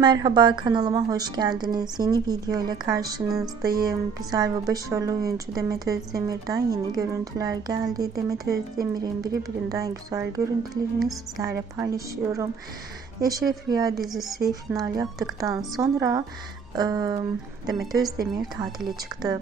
Merhaba, kanalıma hoş geldiniz. Yeni video ile karşınızdayım. Güzel ve başarılı oyuncu Demet Özdemir'den yeni görüntüler geldi. Demet Özdemir'in birbirinden güzel görüntülerini sizlerle paylaşıyorum. Eşref Rüya dizisi final yaptıktan sonra Demet Özdemir tatile çıktı.